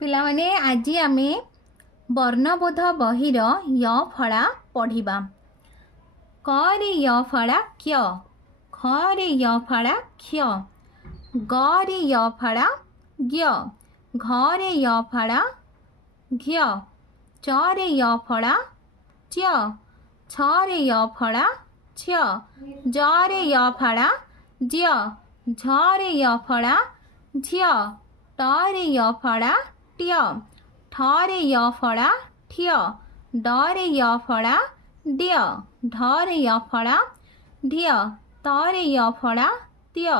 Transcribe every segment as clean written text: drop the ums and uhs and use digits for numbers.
पिलाने आज आमे वर्णबोध बहिर य फड़ा पढ़िबा। क रे य फड़ा क्य, ख रे य फड़ा क्ष, ग रे य फड़ा ज्ञ, घ रे य फड़ा घ्य, च रे य फड़ा च्य, छ रे य फड़ा क्ष्य, ज रे य फड़ा ज्य, झ रे य फड़ा झ्य, ट रे य फड़ा ट्य, ठ रे य फड़ा ठ्य, ड रे य फड़ा ड्य, ढ रे य फड़ा ढ्य, त रे य फड़ा त्य,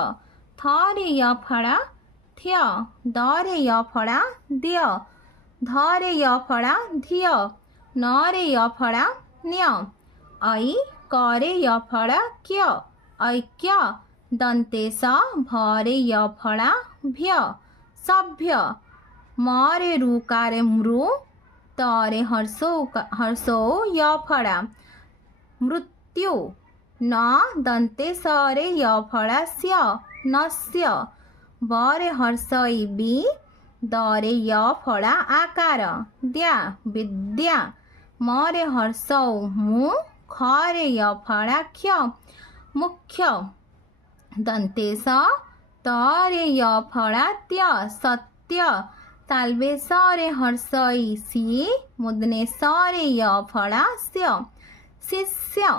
थ रे य फड़ा थ्य, द रे य फड़ा द्य, ध रे य फड़ा धिय, न रे य फड़ा न्य, ऐ क रे य फड़ा क्य, ऐक्य, दन्तेस भ रे य फड़ा भ्य, सभ्य, म रे ऋकारे मृ, त रे हर्षो य फड़ा मृत्यु, न दन्तेस रे य फड़ा स्य नस्य, ब रे हर्षई बि, द रे य फड़ा आकार द्या विद्या, म रे हर्षौ मु, ख रे य फड़ा क्ष मुख्य, दन्तेस त रे य फड़ा त्य सत्य, तालबे स रे हर्षई सि, मुदने स रे य फड़ा स्य शिष्य,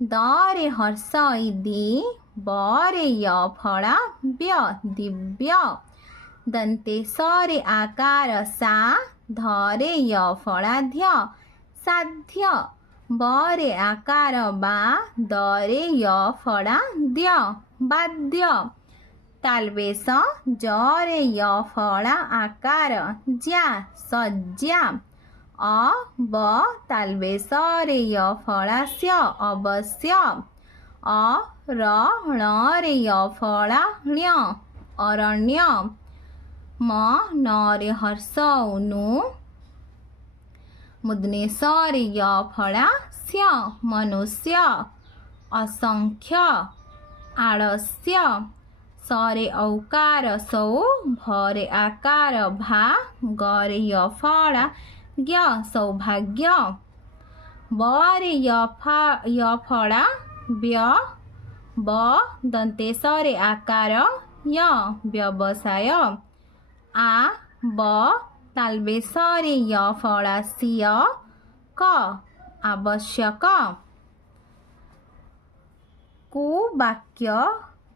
द रे हर्षई दि, ब रे य फड़ा व्य दिव्य, दन्ते स रे आकार सा, ध रे य फड़ा ध्य साध्य, ब रे आकार बा, द रे य फड़ा द्य बाध्य, तालबेस ज रे य फड़ा आकार ज्या सज्जा, अ ब तालबेस रे य फड़ा स्य अवश्य, अ र ण रे य फड़ा ण्य अरण्य, म न रे हर्षौ नु, मुदने स रे य फड़ा स्य मनुष्य, असंख्य आलस्य, स रे औकार सौ, भ रे आकार भा, ग रे य फड़ा ज्ञ सौभाग्य, ब रे य फड़ा व्य, ब दन्ते स रे आकार य व्यवसाय, आ ब तालबे स रे य फड़ा सिय, क आवश्यक, कु वाक्य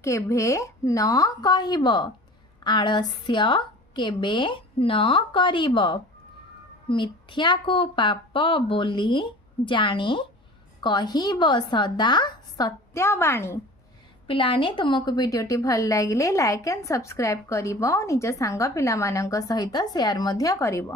केभे न कहिब, आलस्य केबे न करिब, मिथ्या को पाप बोली जानी, कहिब सदा सत्यवाणी। पिलाने तुमको वीडियोटी भल लगिले लाइक एंड सब्सक्राइब करिब, निज सांग पिला मानक सहित शेयर मध्य करिब।